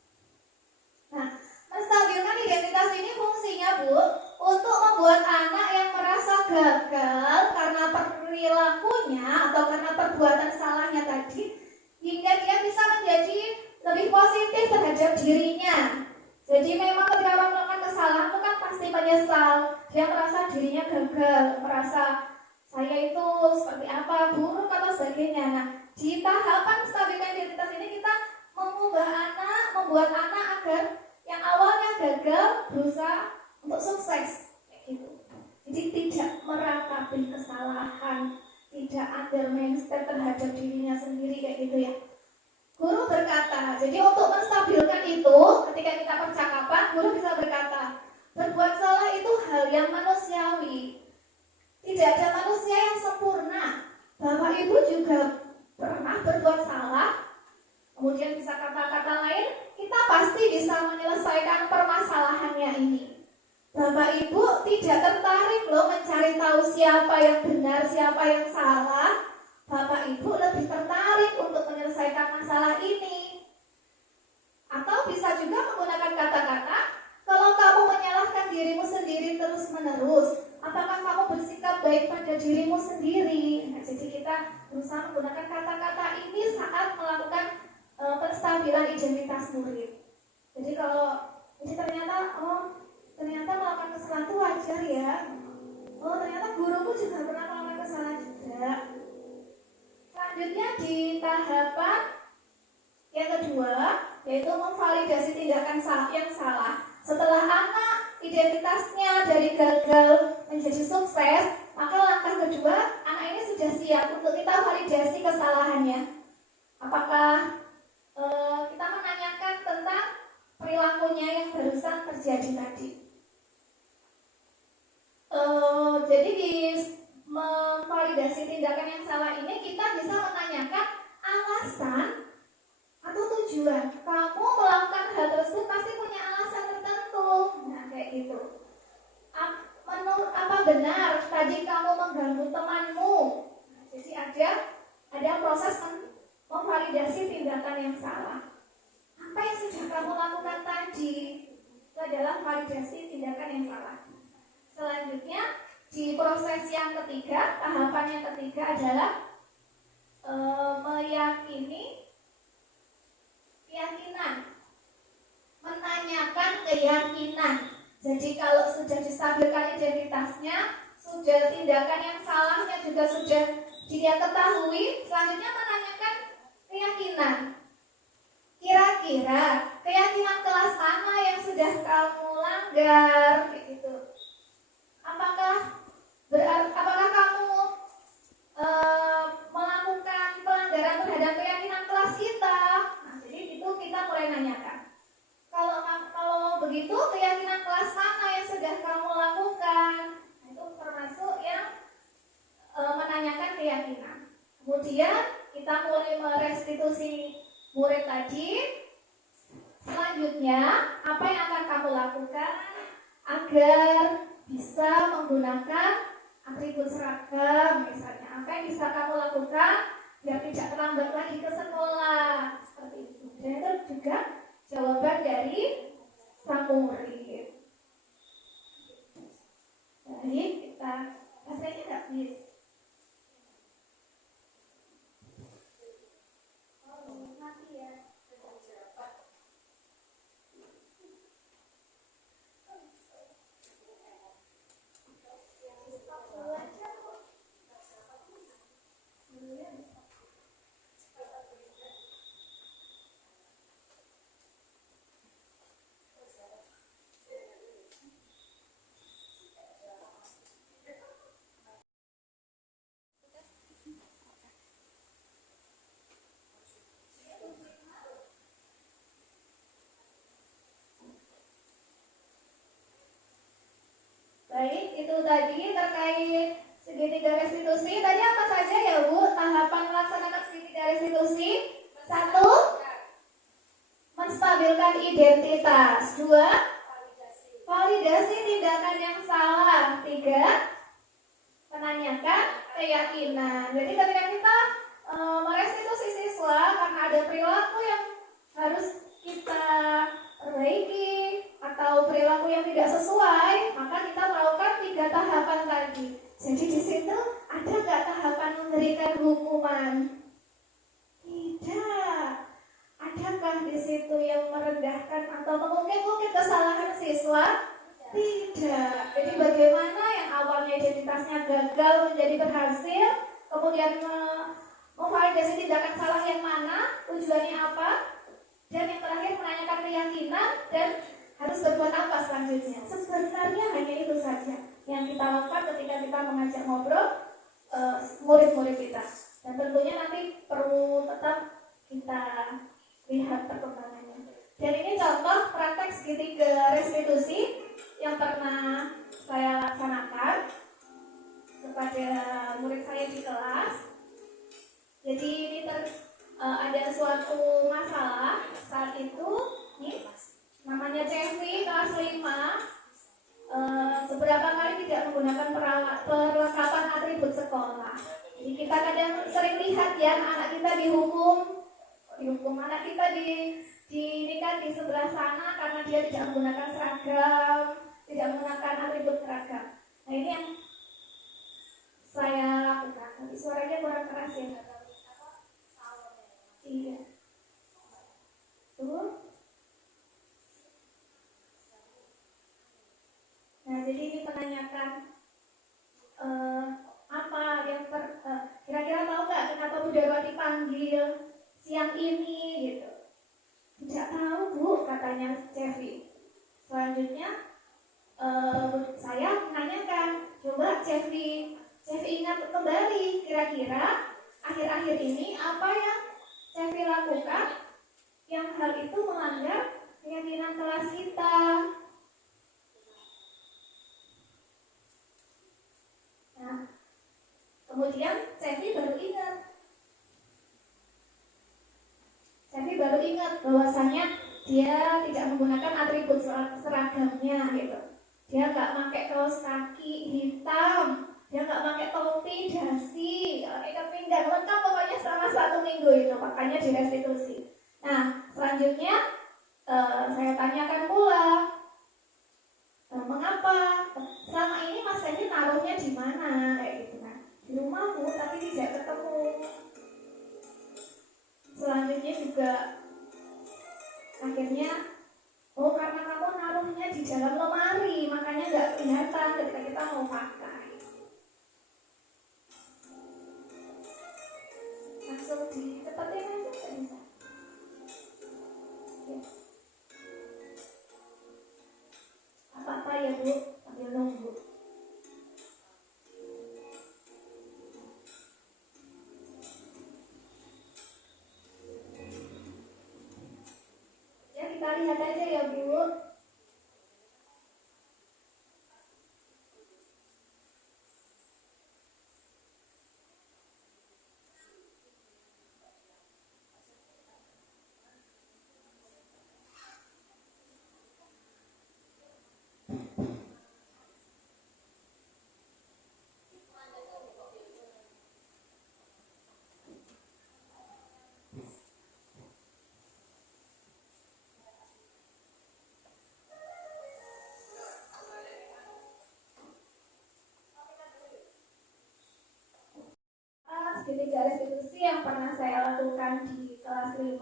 Nah, menstabilkan identitas ini fungsinya, Bu, untuk membuat anak yang merasa gagal karena perilakunya atau karena perbuatan salahnya tadi, hingga dia bisa menjadi lebih positif terhadap dirinya. Jadi memang ketika orang melakukan kesalahan itu kan pasti menyesal, dia merasa dirinya gagal, merasa saya itu seperti apa, buruk atau sebagainya. Nah, di tahapan menstabilkan identitas ini kita membuat anak agar yang awalnya gagal berusaha untuk sukses, kayak gitu. Jadi tidak meratapi kesalahan, tidak under mindset terhadap dirinya sendiri kayak gitu ya. Guru berkata, jadi untuk menstabilkan itu, ketika kita percakapan, guru bisa berkata, berbuat salah itu hal yang manusiawi. Tidak ada manusia yang sempurna. Bapak Ibu juga pernah berbuat salah. Kemudian bisa kata-kata lain, kita pasti bisa menyelesaikan permasalahannya ini. Bapak Ibu tidak tertarik loh mencari tahu siapa yang benar, siapa yang salah. Bapak Ibu lebih tertarik untuk menyelesaikan masalah ini. Atau bisa juga menggunakan kata-kata, kalau kamu menyalahkan dirimu sendiri terus-menerus, apakah kamu bersikap baik pada dirimu sendiri? Nah, jadi kita berusaha menggunakan kata-kata ini saat melakukan penstabilan identitas murid. Jadi kalau ini ternyata melakukan kesalahan itu wajar ya. Ternyata guruku juga pernah melakukan kesalahan juga. Selanjutnya di tahapan yang kedua, yaitu memvalidasi tindakan yang salah. Setelah anak identitasnya dari gagal menjadi sukses, maka langkah kedua, anak ini sudah siap untuk kita validasi kesalahannya. Apakah kita menanyakan tentang perilakunya yang barusan terjadi tadi. Jadi di memvalidasi tindakan yang salah ini kita bisa menanyakan alasan atau tujuan. Kamu melakukan hal tersebut pasti punya alasan tertentu. Nah, kayak gitu. ada proses memvalidasi tindakan yang salah. Apa yang sudah kamu lakukan tadi itu adalah validasi tindakan yang salah. Selanjutnya di proses yang ketiga, tahapan yang ketiga adalah meyakini keyakinan, menanyakan keyakinan. Jadi kalau sudah distabilkan identitasnya, sudah tindakan yang salahnya juga sudah dia ketahui, selanjutnya menanyakan keyakinan. Kira-kira keyakinan kelas mana yang sudah kamu langgar, gitu. Apakah kamu melakukan pelanggaran terhadap keyakinan kelas kita? Nah, jadi itu kita mulai nanyakan. Kalau begitu, keyakinan kelas mana yang sudah kamu lakukan? Nah, itu termasuk yang menanyakan keyakinan. Kemudian kita mulai merestitusi murid tadi. Selanjutnya, apa yang akan kamu lakukan agar bisa menggunakan atribut seragam? Misalnya, apa yang bisa kamu lakukan biar tidak terlambat lagi ke sekolah? Seperti itu. Dan itu juga jawaban dari sang murid. Baik, kita rasanya nggak bisa. Nanti ya. Baik, itu tadi terkait segitiga restitusi. Tadi apa saja ya Bu tahapan melaksanakan segitiga restitusi? 1. Menstabilkan identitas. 2. Validasi tindakan yang salah. 3. Menanyakan keyakinan. Jadi ketika kita merestitusi siswa karena ada perilaku yang harus kita perbaiki atau perilaku yang tidak sesuai, maka kita melakukan 3 tahapan tadi. Jadi di situ ada nggak tahapan memberikan hukuman? Tidak. Adakah di situ yang merendahkan atau mengungkit-ungkit kesalahan siswa? Tidak. Jadi bagaimana yang awalnya identitasnya gagal menjadi berhasil, kemudian memvalidasi tindakan salah yang mana, tujuannya apa, dan yang terakhir menanyakan keyakinan dan harus berbuat apa selanjutnya. Sebenarnya hanya itu saja yang kita lakukan ketika kita mengajak ngobrol murid-murid kita. Dan tentunya nanti perlu tetap kita lihat perkembangannya. Dan ini contoh praktek segitiga restitusi yang pernah saya laksanakan kepada murid saya di kelas. Jadi ini ada suatu masalah saat itu, nih, namanya Cevi kelas 5, beberapa kali tidak menggunakan perlengkapan atribut sekolah. Jadi kita kadang sering lihat ya anak kita dihukum anak kita ini kan di sebelah sana karena dia tidak menggunakan seragam, tidak menggunakan atribut seragam. Nah ini yang saya lakukan. Tapi suaranya kurang keras ya. Iya. Tuh. Nah, jadi ini menanyakan apa yang kira-kira tahu nggak kenapa Bu Darwa dipanggil siang ini gitu? Tidak tahu Bu, katanya Cevi. Selanjutnya saya menanyakan, coba Cevi ingat kembali kira-kira akhir-akhir ini apa yang Cevi lakukan yang hal itu melanggar keyakinan kelas kita. Nah, kemudian Cevi baru ingat bahwasanya dia tidak menggunakan atribut seragamnya gitu. Dia nggak pakai kaos kaki hitam, dia nggak pakai topi, dasi, nggak pakai ikat pinggang, lengkap pokoknya selama 1 minggu itu, makanya direstitusi. Nah, selanjutnya saya tanyakan pula, mengapa selama ini Mas Sandy naruhnya di mana, kayak gitu kan? Di rumahmu, tapi tidak ketemu. Selanjutnya juga akhirnya, oh karena kamu naruhnya di dalam lemari, makanya nggak kelihatan ketika kita mau pakai. Langsung dicepetin aja nggak bisa. Ya. Apa-apa ya Bu, sambil nunggu. Ya kita lihat aja ya Bu. Segitiga restitusi yang pernah saya lakukan di kelas 5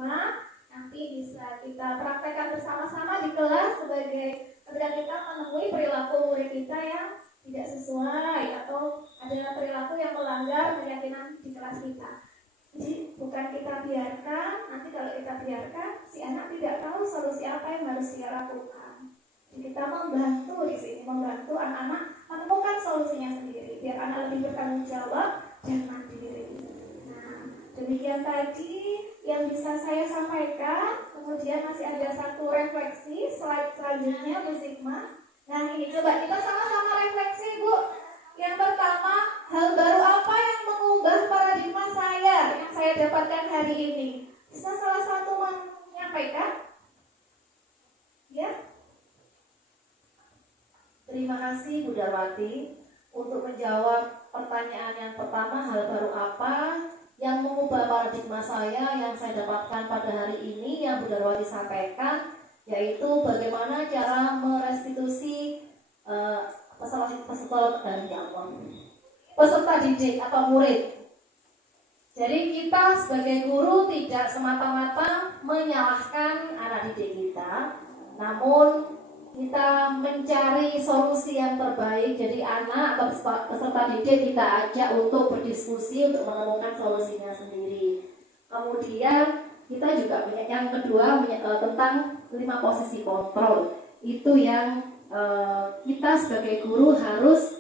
nanti bisa kita praktekkan bersama-sama di kelas sebagai ketika kita menemui perilaku murid kita yang tidak sesuai atau ada perilaku yang melanggar keyakinan di kelas kita. Jadi bukan kita biarkan, nanti kalau kita biarkan si anak tidak tahu solusi apa yang harus dia lakukan. Jadi kita membantu di sini, membantu anak-anak menemukan solusinya sendiri biar anak lebih bertanggung jawab dan mandiri. Nah, demikian tadi yang bisa saya sampaikan. Kemudian masih ada satu refleksi slide selanjutnya Bu Sigma. Nah ini coba kita sama-sama refleksi Bu. Yang pertama, hal baru apa yang mengubah paradigma saya yang saya dapatkan hari ini? Bisa salah satu menyampaikan? Ya. Terima kasih Bu Darwati. Untuk menjawab pertanyaan yang pertama, hal baru apa yang mengubah paradigma saya yang saya dapatkan pada hari ini yang Bu Darwati sampaikan, yaitu bagaimana cara merestitusi peserta didik atau murid. Jadi kita sebagai guru tidak semata-mata menyalahkan anak didik kita, namun kita mencari solusi yang terbaik. Jadi anak atau peserta didik kita ajak untuk berdiskusi untuk menemukan solusinya sendiri. Kemudian kita juga yang kedua tentang 5 posisi kontrol. Itu yang kita sebagai guru harus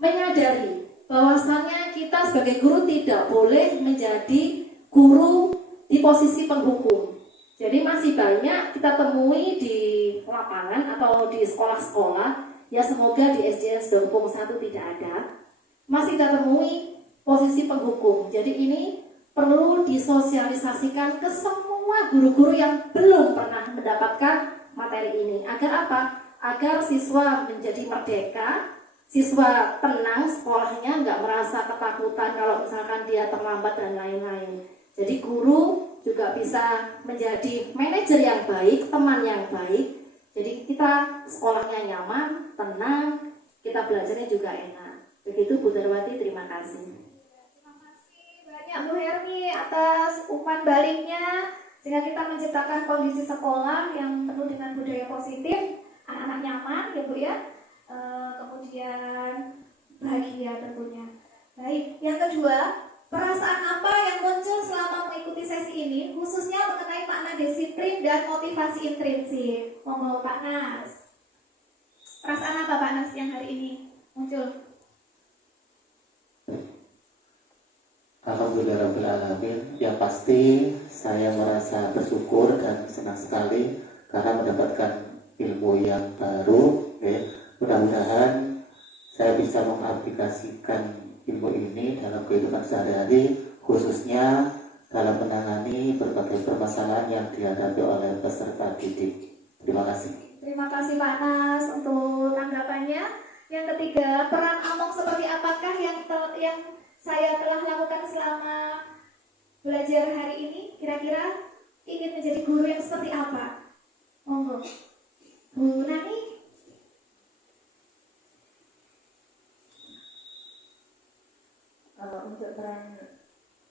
menyadari bahwasannya kita sebagai guru tidak boleh menjadi guru di posisi penghukum. Jadi masih banyak kita temui di lapangan atau di sekolah-sekolah, ya semoga di SDN Sidokupung 1 tidak ada, masih kita temui posisi penghukum. Jadi ini perlu disosialisasikan ke semua guru-guru yang belum pernah mendapatkan materi ini. Agar apa? Agar siswa menjadi merdeka, siswa tenang sekolahnya, nggak merasa ketakutan kalau misalkan dia terlambat dan lain-lain. Jadi guru juga bisa menjadi manajer yang baik, teman yang baik. Jadi kita sekolahnya nyaman, tenang, kita belajarnya juga enak. Begitu Bu Darwati, terima kasih. Terima kasih banyak Bu Hermi atas umpan baliknya, sehingga kita menciptakan kondisi sekolah yang penuh dengan budaya positif, anak-anak nyaman ya Bu ya, kemudian bahagia tentunya. Baik, yang kedua, perasaan apa yang muncul selama mengikuti sesi ini, khususnya mengenai makna disiplin dan motivasi intrinsik? Monggo Pak Nas. Perasaan apa Pak Nas yang hari ini muncul? Alhamdulillahirrahmanirrahim. Yang pasti saya merasa bersyukur dan senang sekali karena mendapatkan ilmu yang baru. Mudah-mudahan saya bisa mengaplikasikan ilmu ini dalam kehidupan sehari-hari, khususnya dalam menangani berbagai permasalahan yang dihadapi oleh peserta didik. Terima kasih. Terima kasih Pak Nas untuk tanggapannya. Yang ketiga, peran Among seperti apakah yang saya telah lakukan selama belajar hari ini? Kira-kira ingin menjadi guru yang seperti apa? Monggo, Bu Nani. Untuk peran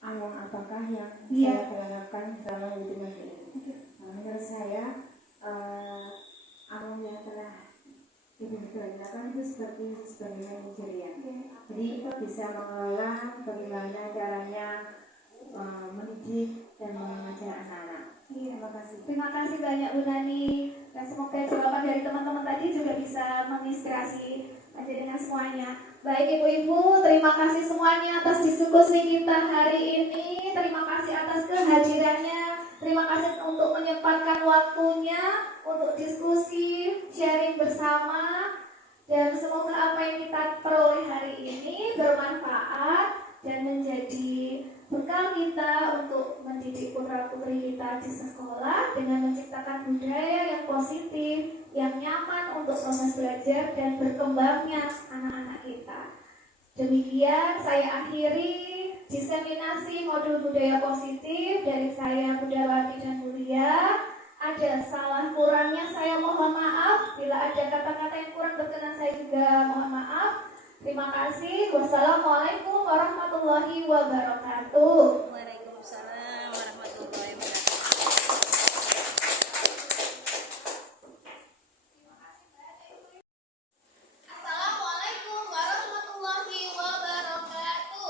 Among apakah yang Iya. saya lakukan selama di dunia ini? Menurut saya, Among yang telah Ibu lakukan itu sebagai manajer ya. Jadi itu bisa mengelola bagaimana caranya mendidik dan mengajar anak-anak. Terima kasih. Terima kasih banyak Bu Nani. Dan semoga jawaban dari teman-teman tadi juga bisa menginspirasi dengan semuanya. Baik Ibu-Ibu, terima kasih semuanya atas diskusi kita hari ini. Terima kasih atas kehadirannya. Terima kasih untuk menyempatkan waktunya untuk diskusi, sharing bersama. Dan semoga apa yang kita peroleh hari ini bermanfaat dan menjadi bekal kita untuk mendidik putra-putri kita di sekolah dengan menciptakan budaya yang positif, yang nyaman untuk proses belajar dan berkembangnya anak-anak kita. Demikian saya akhiri diseminasi modul budaya positif dari saya Budawati dan Mulia. Ada salah kurangnya saya mohon maaf. Bila ada kata-kata yang kurang berkenan saya juga mohon maaf. Terima kasih. Wassalamualaikum warahmatullahi wabarakatuh. Waalaikumsalam warahmatullahi wabarakatuh. Assalamualaikum warahmatullahi wabarakatuh.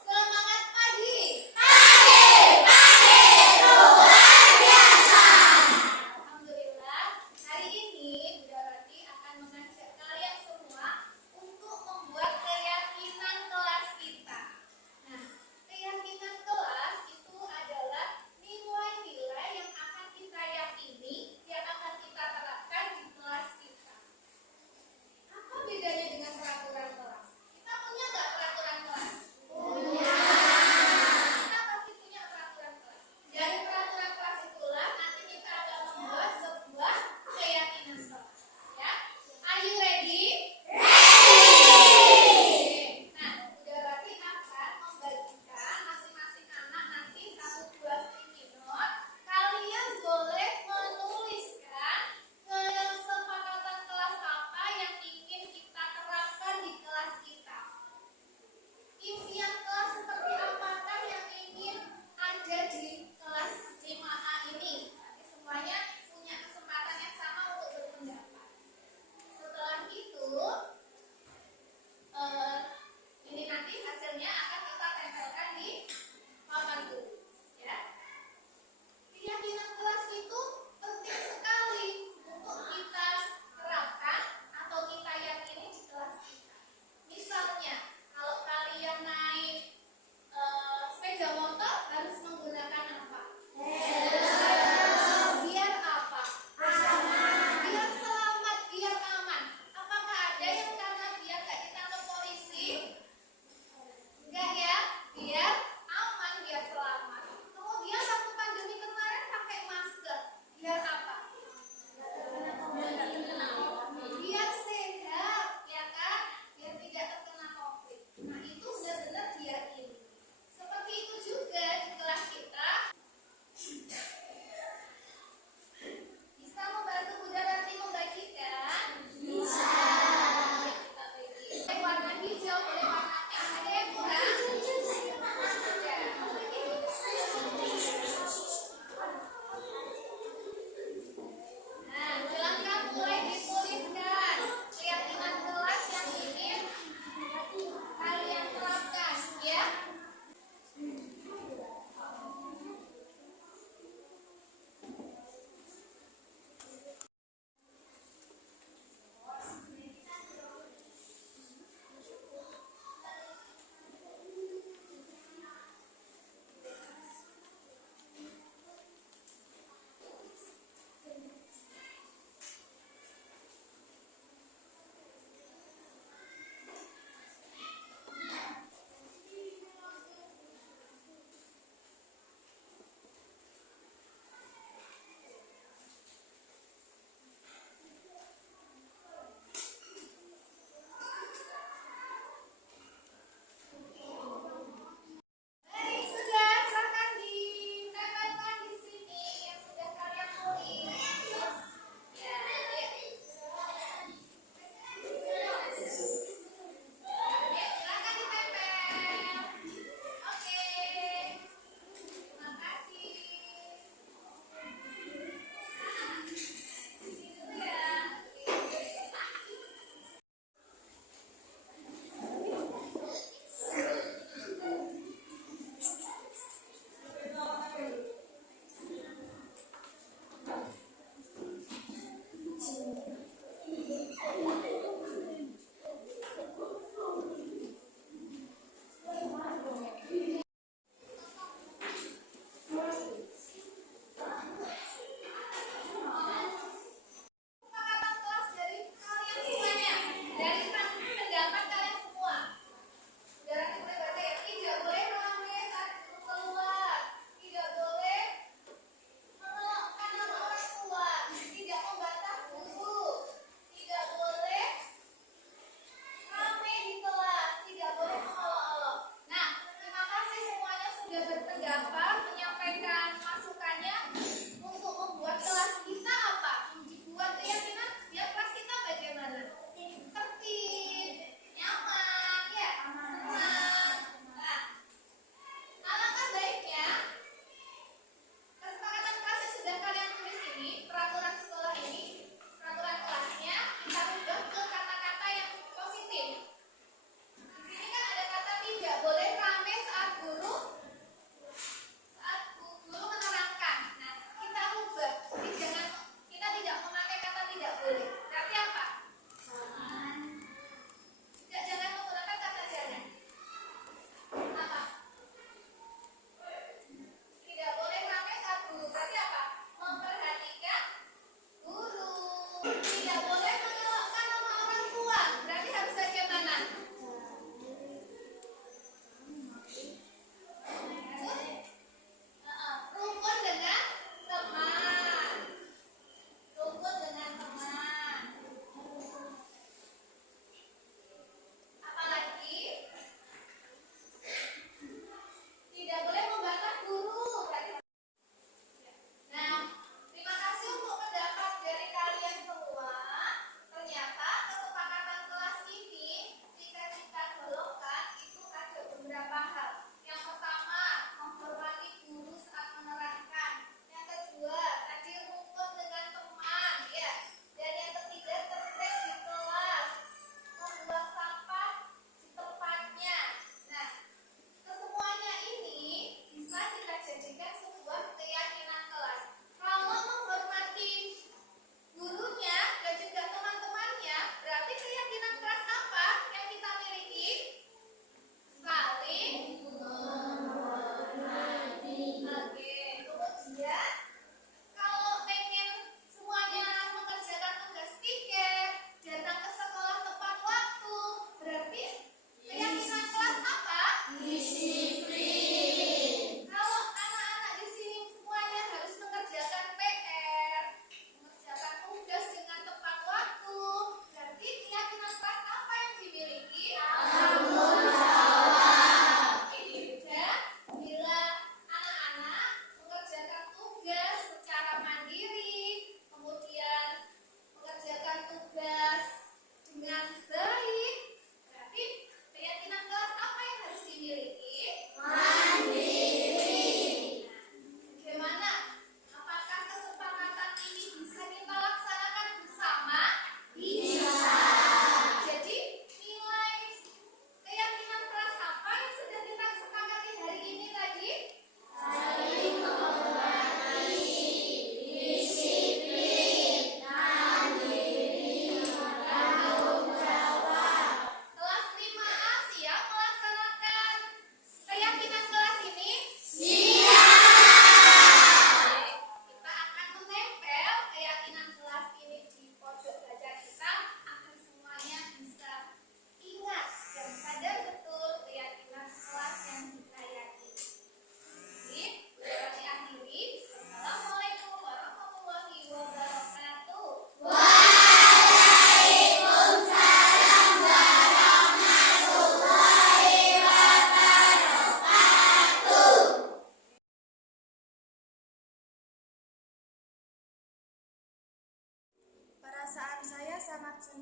Semangat pagi. Alhamdulillah, hari ini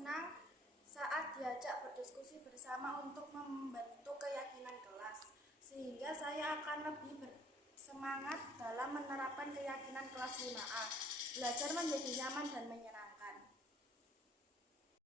senang saat diajak berdiskusi bersama untuk membentuk keyakinan kelas, sehingga saya akan lebih bersemangat dalam menerapkan keyakinan kelas 5A, belajar menjadi nyaman dan menyenangkan.